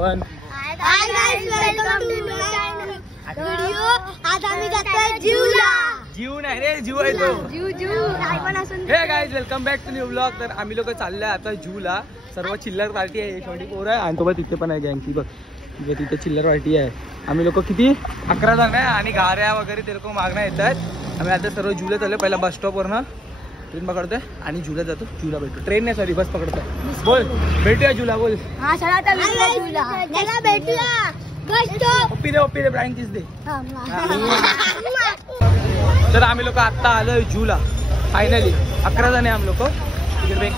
One. Hi guys, welcome to new channel video. आज आम्ही जातोय जीवला. जीव नाही रे, जीव आहे तो. जीव नाही पण असून. Hey guys, welcome back to new blog. तर आम्ही लोक चाललोय आता जूला. सर्व चिल्लर पार्टी आहे, 24 आहे आणि तो तिथे पण आहे गँगची बघ. तिथे चिल्लर पार्टी आहे. आम्ही लोक किती 11 जण आहे आणि गाऱ्या वगैरे ते लोक मागण्या येतात. आम्ही आता सर्व जूला चाललोय. पहिला बस स्टॉपवरनं ट्रेन पकडतोय आणि जूला जातो. जूला भेटतो. ट्रेन नाही, सॉरी, बस पकडतोय. बोल, भेटूया जूला. बोल. हा, चला जूला. चला भेटूया. ओपी दे ब्राईन किस दे. तर आम्ही लोक आता आलोय जूला. फायनली 11 जण आहे आम्ही लोक. तिकडे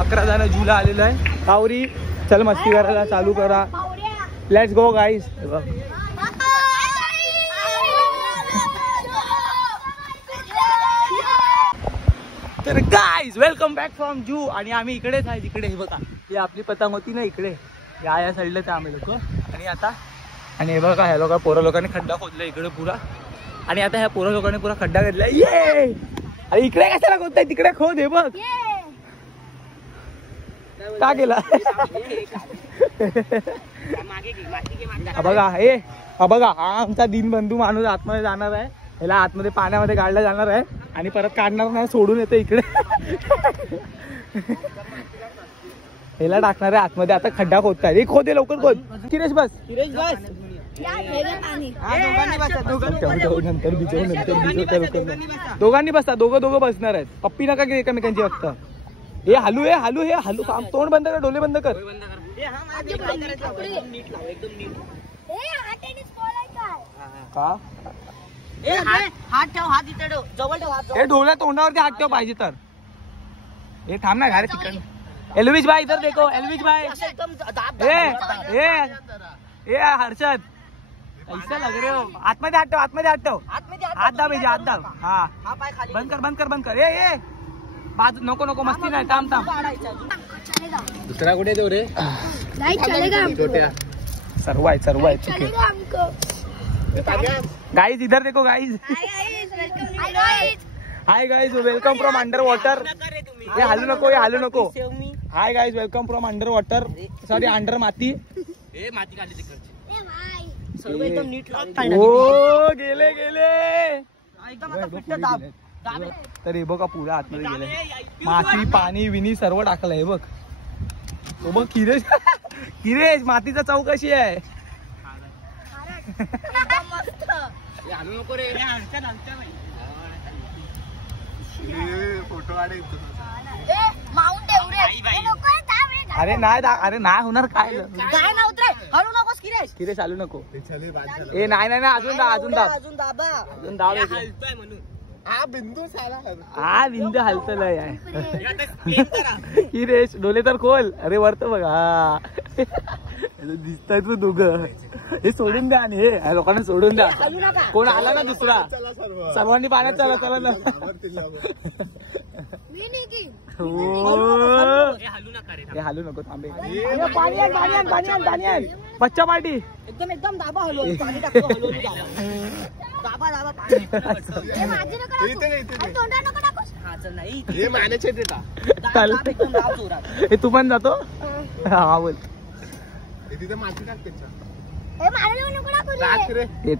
11 जण जूला आलेलो आहे. कावरी, चल मस्ती करायला चालू करा. Let's go guys. तर गाईज, वेलकम बॅक फ्रॉम जू. आणि आम्ही इकडेच आहे, तिकडे हे बघा, ही आपली पतंग होती ना इकडे, या साईडलाच आहे आम्ही लोक. आणि आता हे बघा, ह्या लोक पोरं लोकांनी खड्डा खोदला इकडे पुरा. आणि आता ह्या पोरं लोकांनी पुरा खड्डा घेतला. ये अरे इकडे कशाला खोदताय, तिकडे खोद. हे बघ का केला. बघा हे, बघा, हा आमचा दीनबंधू माणूस आतमध्ये जाणार आहे. ह्याला आतमध्ये पाण्यामध्ये गाडला जाणार आहे आणि परत काढणार नाही, सोडून येतो इकडे. ह्याला टाकणार आहे आतमध्ये. आता खड्डा खोदताय. हे खोदे, लवकर खोद. किरेश बस. नंतर भिजव. दोघांनी बसता. दोघं बसणार आहेत. पप्पी नका की एकमेकांची फक्त. हे हलू काम. तोंड बंद कर, डोले बंद कर. का हात ठेव, हात इथे ठेव, जवळ ठेव हात. हे डोळ्या तोंडावरती हात ठेव पाहिजे तर. हे थांब ना घारे चिकन. एल्विश भाई इधर देखो. एल्विश भाई, ए हर्षद, ऐसा लग रहे हो. आतमध्ये हात ठेव, हात दाब, हात दाब. हा, बंद कर. ए बाजू नको, मस्ती नाही. थांब. दुसरा कुठे देऊ रे. छोट्या सर्व आहे चुके. गाइज इधर देखो guys. Hi guys, welcome from under water. हे हालू नको. Hi guys, welcome from under water. Sorry, under माती. माती काढली तिकडची. हो, गेले. तर हे बघा, पुढे आतमध्ये गेले. माती, पाणी, विनी सर्व टाकलं. हे बघ, तो बघ. किरेश, मातीचा चव कशी आहे. फोटो अरे नाही होणार. काय हळू नकोस किरेश, चालू नको. ए नाही, अजून दाब. हा बिंदू हलतलाय. किरेश, डोले तर खोल. अरे वरत बघा, दिसताय तू दोघं. हे सोडून द्या. आणि हे लोकांना सोडून द्या. कोण आला ना दुसरा, सर्वांनी पाण्यात चला ना. हे हलू नको. थांबे. पाणी बच्चा पार्टी. एकदम दाबा. हलव. तू पण जातो. हा बोल.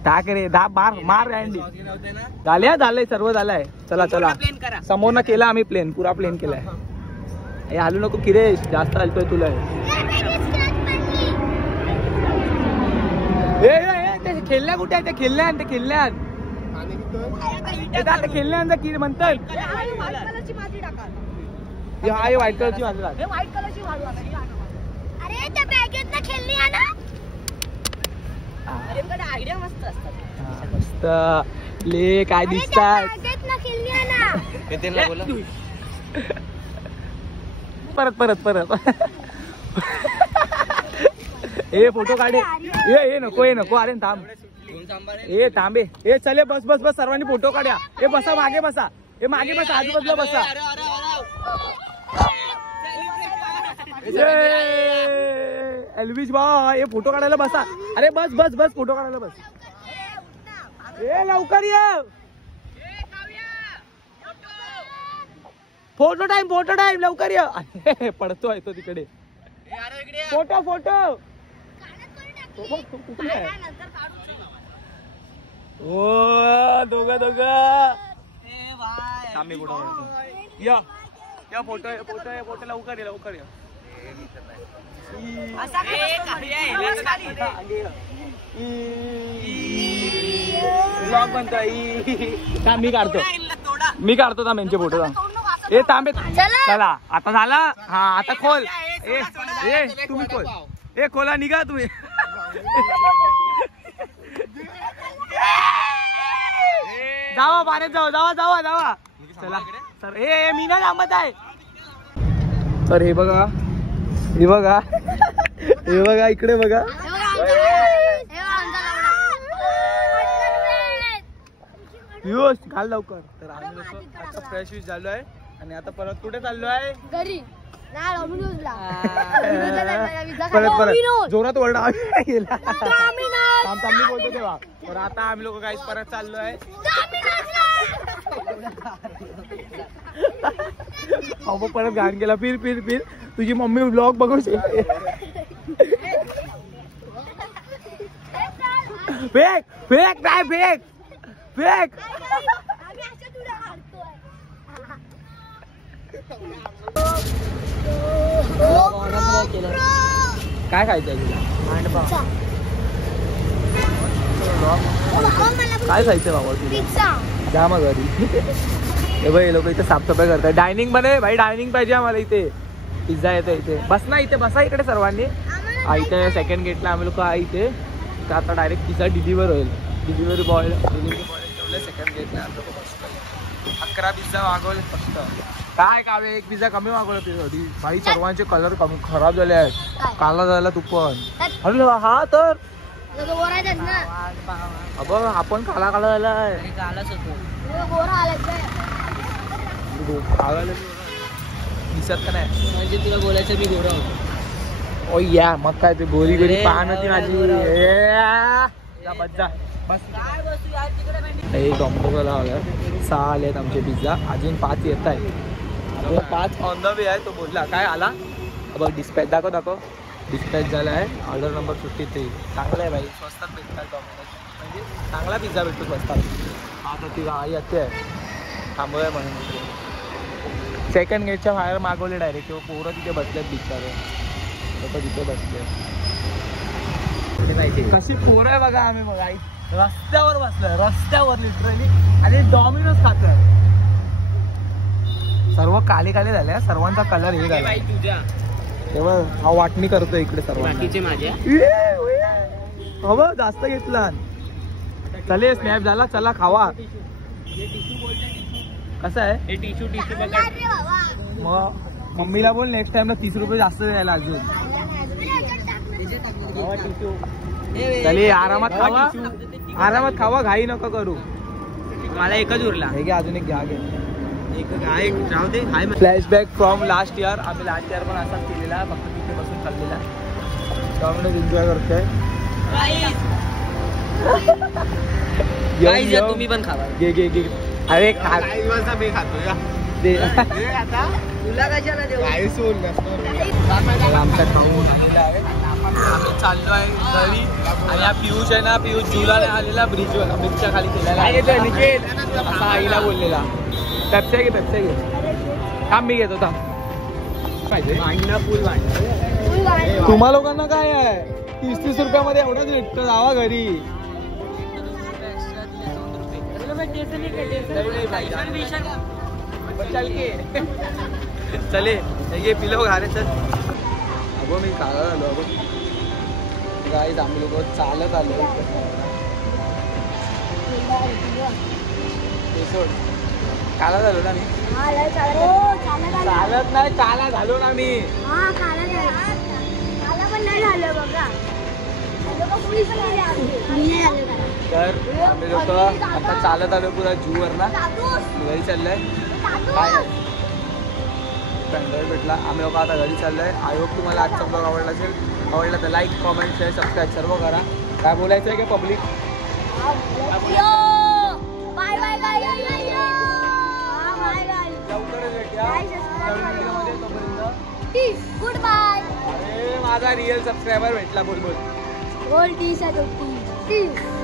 टाक रे. मार अँडी. झालंय, सर्व झालंय. चला. समोर केला आम्ही प्लेन, पुरा प्लेन केलाय. हे हलू नको किरेश, जास्त हलतोय तुला. ते खेळल्या कुठे आहे. ते खेळल्यात खेळण्याचा किरे म्हणतात. हा, हे व्हाईट कलरची मस्त ले. काय दिसतात. परत ए फोटो काढे. ए नको. अरे थांब. थांबे. चले, बस. सर्वांनी फोटो काढ्या. बसा, मागे बसा. आजूबाजूला बसा. एल्विश भाई, हे फोटो काढायला बसा. अरे बस फोटो काढायला बस. लवकर ये. फोटो टाइम लवकर ये. पडतोय तो तिकडे. फोटो तो बघ तो कुठे आहे. ओ दोघं आम्ही कुठं या या फोटो लवकर ये ब्लॉग बनतोय. मी काढतो थांब यांचे फोटो. ए तांबे चला आता झाला. हा आता खोल. ए तुम्ही खोल. ए खोला निघा तुम्ही. जावा पाण्यात जावा. चला सर ए मी ना थांबत आहे. तर हे बघा इकडे बघा. पियुष घाल लवकर. तर आम्ही आता फ्रेश विश झालो आहे आणि आता परत कुठे चाललो आहे घरी. परत जोरात ओरडा गेला. आम्ही बोलतो तेव्हा. तर आता आम्ही लोक काही परत चाललो आहे. अहो परत घाण केला. फिर तुझी मम्मी ब्लॉग बघू शकते. फेक काय फेक काय खायचंय तुला. काय खायचंय बाबा तुला. जा मग घरी. हे बघ लोक इथे साफसफाई करतात. डायनिंग बने भाई. डायनिंग पाहिजे आम्हाला इथे. पिझ्झा येतो इथे. बसा इकडे सर्वांनी. इथे सेकंड गेटला आम्ही लोक आहे इथे. तर आता डायरेक्ट पिझ्झा डिलिव्हर होईल. डिलिव्हरी बॉय ठेवलं सेकंड गेटला. 11 पिझ्झा मागवले फक्त. काय कावे एक पिझ्झा कमी मागवलं तुझ्यासाठी भाई. सर्वांचे कलर कमी खराब झाले आहेत. काला झाला तू पण. अरे हा तर अबं आपण काला झालाय. दिसत का नाही म्हणजे तुला बोलायचं मी गोरा होतो. ओ या मग काय ते गोरी पाहन होती माझी. डॉम्बोला लावलं 6 आलेत आमचे पिझ्झा. अजून 5 येत आहेत. 5 ऑन द वे आहे. तो बोलला काय आला बघ. डिस्पॅच दाखव. डिस्पॅच झाला आहे. Order number 53. चांगलं आहे भाई. स्वस्तात भेटतात डॉमिनोज. म्हणजे चांगला पिझ्झा भेटतो स्वस्तात. आता ती गाडी येते आहे थांबूया म्हणून. सेकंड गेटच्या बाहेर मागवले डायरेक्ट. पोरं तिथे बसलेत बिचारे. लोक तिथे बसले. कशी पोरं आहे बघा. आम्ही बघा रस्त्यावर बसलोय. रस्त्यावर लिटरली. आणि डॉमिनोज खातोय. सर्व काले झाले. सर्वांचा कलर हे झाला. तेव्हा हा वाटणी करतोय इकडे सर्वांना. हवं जास्त घेतला. चले स्नॅप झाला. चला खावा. कसं आहे टिश्यू मग मम्मीला बोल नेक्स्ट टाइमला 30 रुपये जास्त द्यायला अजून. चले आरामात खावा. घाई नको करू. मला एकच उरला. हे घे अजून एक घ्या. Flashback from last year. आम्ही लास्ट इयर पण असाच केलेला. फक्त तिथे बसून खाल्लेला. डॉमिनोज एन्जॉय करतोय. तुम्ही पण खावा. घे अरे मी खातो तुला कशाला देऊ. आमचा खाऊन आम्ही चाललो आहे घरी. आणि हा पियुष आहे ना. पियुष झुला नाही आलेला. ब्रिजच्या खाली केलेला. असा आईला बोललेला. पेप्सी घे थांब मी घेतो थांब. तुम्हा लोकांना काय आहे 30 रुपयामध्ये एवढंच भेटतं. जावा घरी. चले ये पिलो घारे. चल अगो मी काला झालो. अगो गाईज आम्ही लोक चालत आलो. काला झालो ना मी. चालत नाही काला झालो ना मी. तर आम्ही लोक आता चालत आलो पुरा जू वर ना. घरी चाललंय. काय पेंडॉल भेटला. आम्ही लोक आता घरी चाललोय. आय होप तुम्हाला आजचा ब्लॉग आवडला असेल. आवडला तर लाईक कॉमेंट शेअर सबस्क्राईब सर्व करा. काय बोलायचं आहे का पब्लिक. लवकरच भेटूया नवीन व्हिडिओमध्ये. तोपर्यंत गुड बाय. अरे माझा रिअल सबस्क्रायबर भेटला. बोल ओल्ड टी शर्ट होती